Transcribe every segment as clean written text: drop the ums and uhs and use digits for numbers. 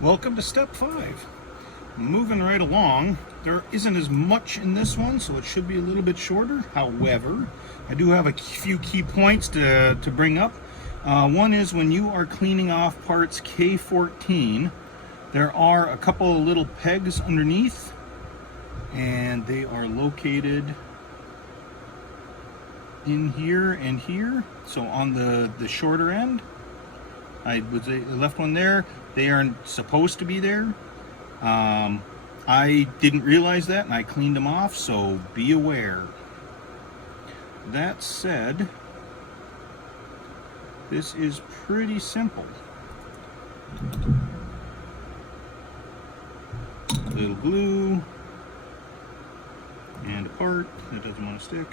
Welcome to step 5. Moving right along, there isn't as much in this one, so it should be a little bit shorter. However, I do have a few key points to bring up. One is when you are cleaning off parts K14, there are a couple of little pegs underneath, and they are located in here and here. So on the shorter end, I left one there. They aren't supposed to be there. I didn't realize that, and I cleaned them off, so be aware. That said, this is pretty simple. A little glue and a part that doesn't want to stick.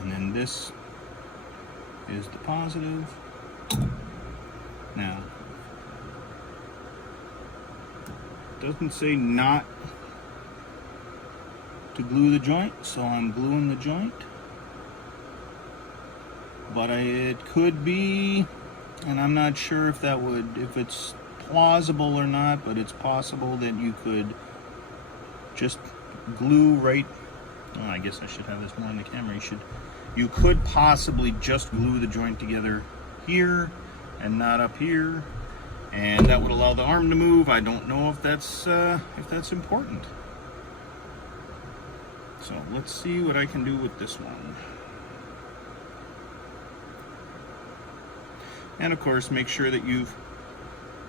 And then this is the positive. Now, it doesn't say not to glue the joint, so I'm gluing the joint. But it could be, and I'm not sure if it's plausible or not, but it's possible that you could just glue right. Oh, I guess I should have this more on the camera. You could possibly just glue the joint together here and not up here, and that would allow the arm to move. I don't know if that's important. So let's see what I can do with this one. And of course, make sure that you've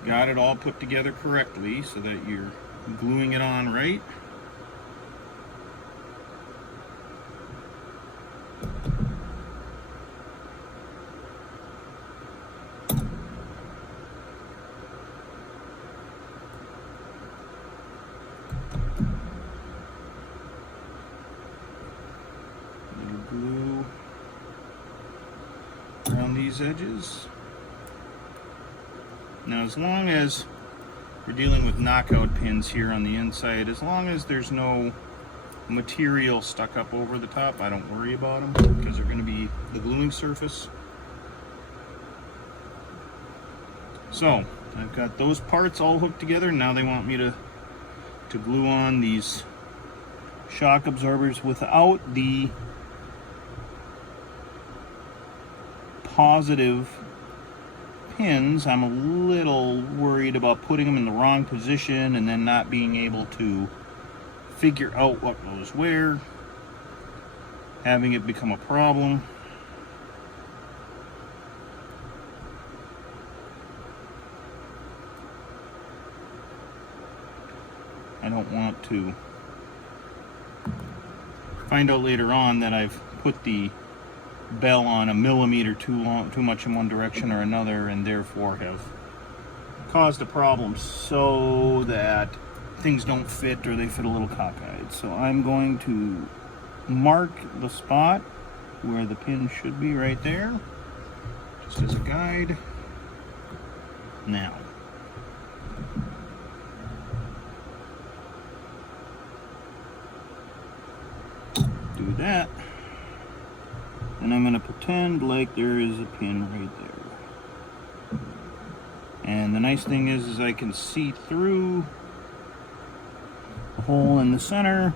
got it all put together correctly so that you're gluing it on right. Glue around these edges. Now, as long as we're dealing with knockout pins here on the inside, as long as there's no material stuck up over the top, I don't worry about them because they're going to be the gluing surface. So I've got those parts all hooked together. Now they want me to glue on these shock absorbers without the positive pins. I'm a little worried about putting them in the wrong position and then not being able to figure out what goes where, having it become a problem. I don't want to find out later on that I've put the bell on a millimeter too much in one direction or another, and therefore have caused a problem so that things don't fit or they fit a little cockeyed. So I'm going to mark the spot where the pin should be right there, just as a guide. Now, do that. And I'm going to pretend like there is a pin right there. And the nice thing is I can see through the hole in the center.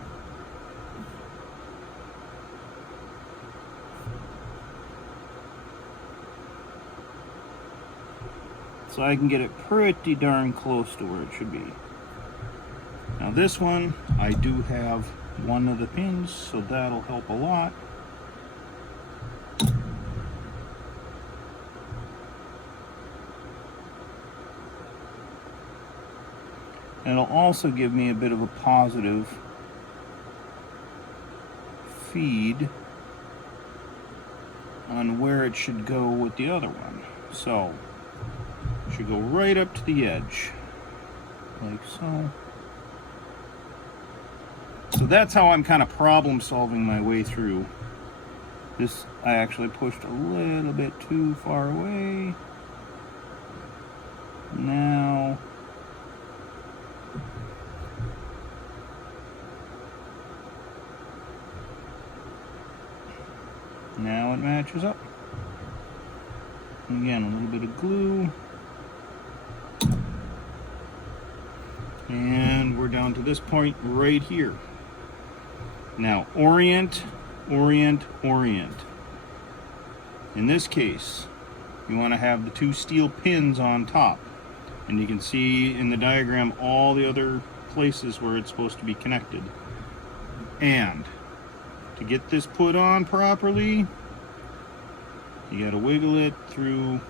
So I can get it pretty darn close to where it should be. Now this one, I do have one of the pins, so that'll help a lot. It'll also give me a bit of a positive feed on where it should go with the other one. So, it should go right up to the edge, like so. So that's how I'm kind of problem solving my way through. This, I actually pushed a little bit too far away. Now, Now it matches up. Again, a little bit of glue. And we're down to this point right here. Now, orient, orient, orient. In this case, you want to have the two steel pins on top. And you can see in the diagram all the other places where it's supposed to be connected. And to get this put on properly, you got to wiggle it through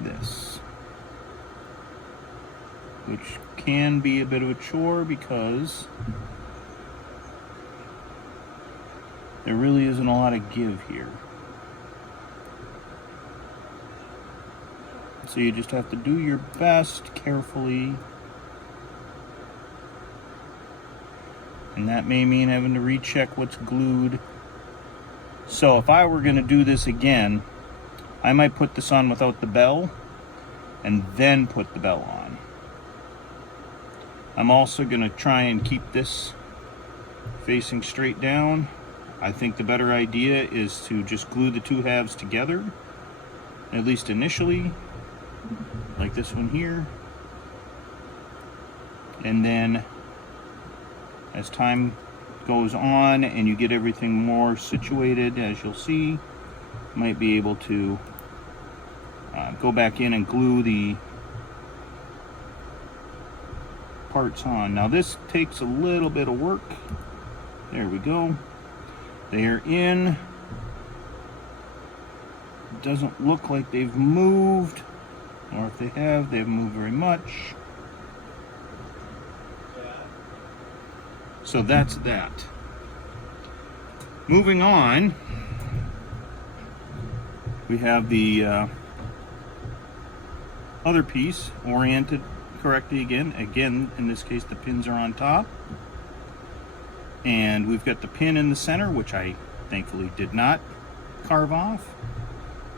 this, which can be a bit of a chore because there really isn't a lot of give here. So you just have to do your best carefully. And that may mean having to recheck what's glued. So if I were going to do this again, I might put this on without the bell and then put the bell on. I'm also going to try and keep this facing straight down. I think the better idea is to just glue the two halves together, at least initially, like this one here. And then as time goes on and you get everything more situated, as you'll see, you might be able to go back in and glue the parts on. Now this takes a little bit of work. There we go. They are in. It doesn't look like they've moved, or if they have, they haven't moved very much. So that's that. Moving on, we have the other piece oriented correctly again. Again, in this case, the pins are on top. And we've got the pin in the center, which I thankfully did not carve off.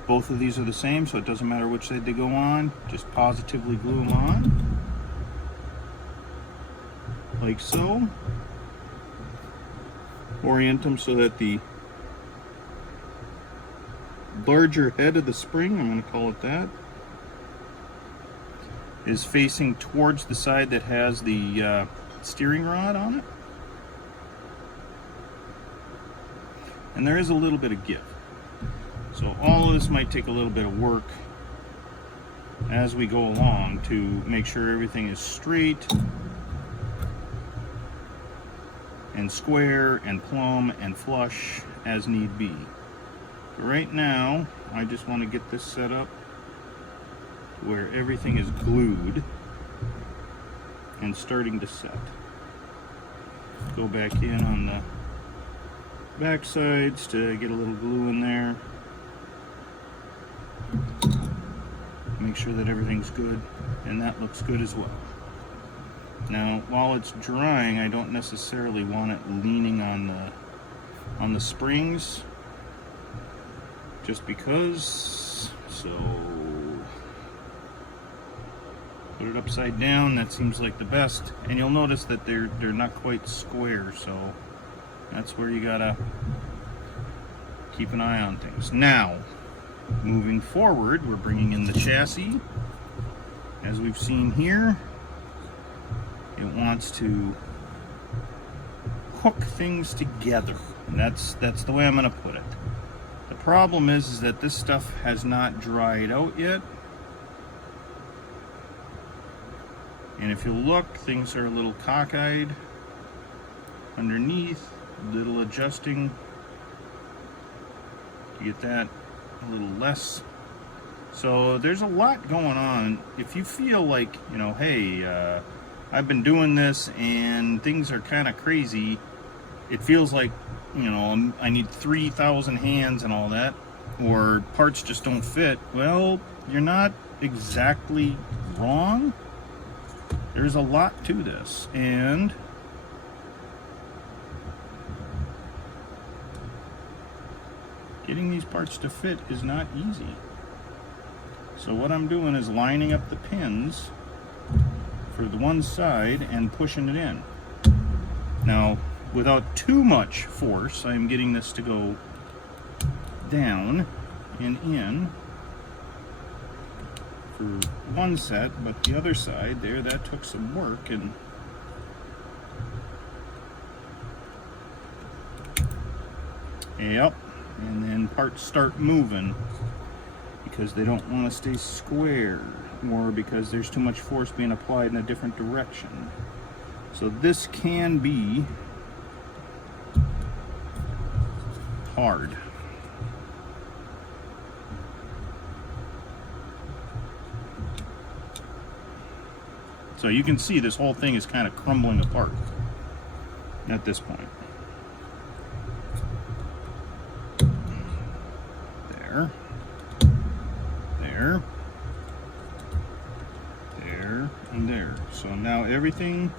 Both of these are the same, so it doesn't matter which side they go on. Just positively glue them on. Like so. Orient them so that the larger head of the spring, I'm going to call it that, is facing towards the side that has the steering rod on it. And there is a little bit of give. So all of this might take a little bit of work as we go along to make sure everything is straight and square and plumb and flush as need be. But right now, I just want to get this set up where everything is glued and starting to set. Go back in on the back sides to get a little glue in there. Make sure that everything's good, and that looks good as well. Now, while it's drying, I don't necessarily want it leaning on the springs, just because. So put it upside down. That seems like the best, and you'll notice that they're not quite square. So that's where you gotta keep an eye on things. Now, moving forward, we're bringing in the chassis. As we've seen here, it wants to hook things together. And that's the way I'm going to put it. The problem is that this stuff has not dried out yet. And if you look, things are a little cockeyed underneath, a little adjusting to get that a little less. So there's a lot going on. If you feel like, you know, hey, I've been doing this and things are kind of crazy, it feels like, you know, I need 3,000 hands and all that, or parts just don't fit. Well, you're not exactly wrong. There's a lot to this, and getting these parts to fit is not easy. So what I'm doing is lining up the pins for the one side and pushing it in. Now, without too much force, I'm getting this to go down and in for one set, but the other side there, that took some work. And yep, and then parts start moving because they don't want to stay square, or because there's too much force being applied in a different direction. So this can be hard. So you can see this whole thing is kind of crumbling apart at this point. There, there, there, and there. So now everything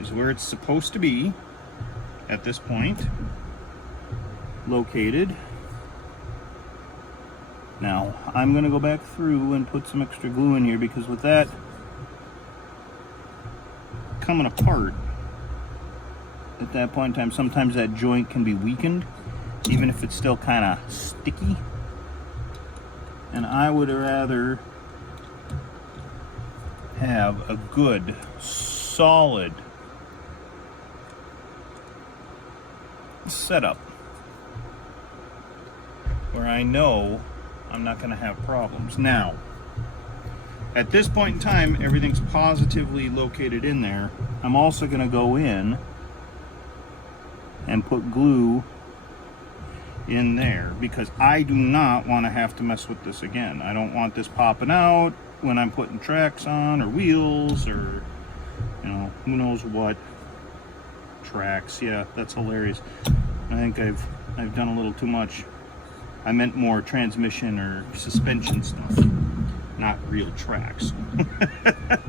is where it's supposed to be at this point, located. Now I'm going to go back through and put some extra glue in here, because with that coming apart at that point in time, sometimes that joint can be weakened, even if it's still kind of sticky. And I would rather have a good, solid setup where I know I'm not going to have problems. Now, at this point in time, everything's positively located in there. I'm also going to go in and put glue in there, because I do not want to have to mess with this again. I don't want this popping out when I'm putting tracks on, or wheels, or, you know, who knows what. Tracks, yeah, that's hilarious. I think I've done a little too much. I meant more transmission or suspension stuff, not real tracks. At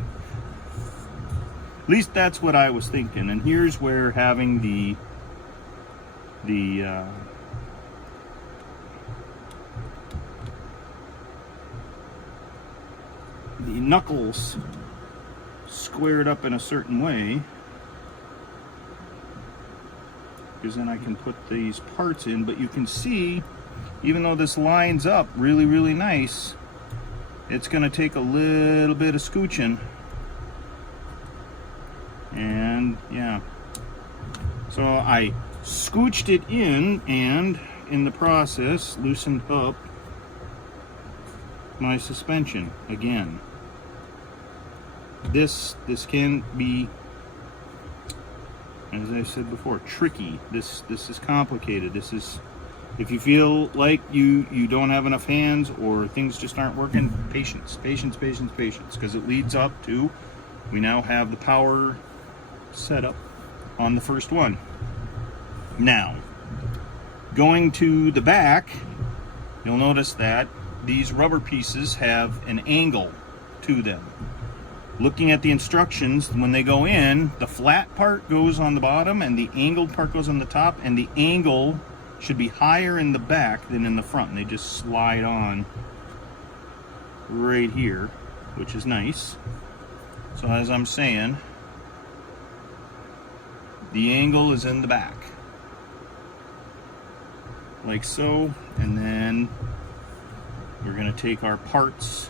least that's what I was thinking. And here's where having the knuckles squared up in a certain way, because then I can put these parts in. But you can see, even though this lines up really, really nice, it's going to take a little bit of scooching. And yeah, so I scooched it in, and in the process loosened up my suspension again. This can be, as I said before, tricky. This is complicated. This is, if you feel like you don't have enough hands, or things just aren't working, patience, patience, patience, patience, because it leads up to, we now have the power setup on the first one. Now, going to the back, you'll notice that these rubber pieces have an angle to them. Looking at the instructions, when they go in, the flat part goes on the bottom and the angled part goes on the top, and the angle should be higher in the back than in the front. And they just slide on right here, which is nice. So as I'm saying, the angle is in the back, like so. And then we're going to take our parts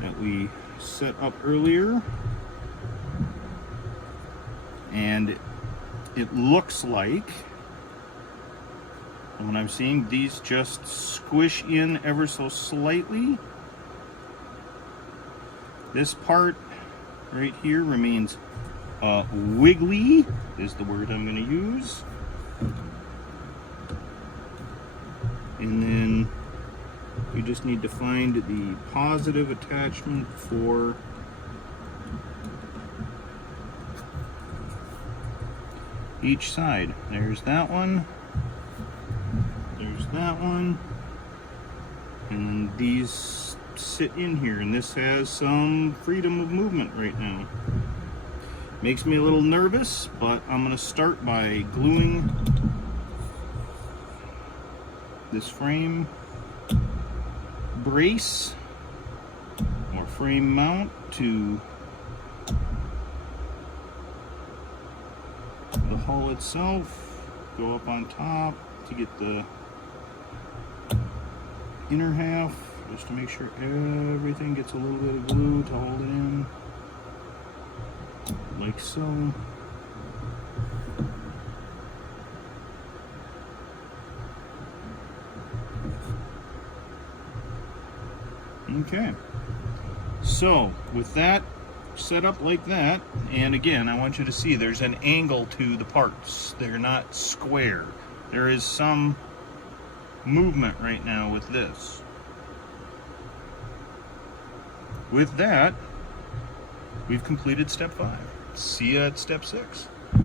that we set up earlier, and it looks like, when I'm seeing these just squish in ever so slightly, this part right here remains wiggly, is the word I'm going to use. And then you just need to find the positive attachment for each side. There's that one, there's that one, and these sit in here, and this has some freedom of movement right now. Makes me a little nervous, but I'm going to start by gluing this frame brace or frame mount to the hull itself. Go up on top to get the inner half, just to make sure everything gets a little bit of glue to hold it in, like so. Okay, so with that set up like that, and again, I want you to see there's an angle to the parts. They're not square. There is some movement right now with this. With that, we've completed step 5. See you at step 6.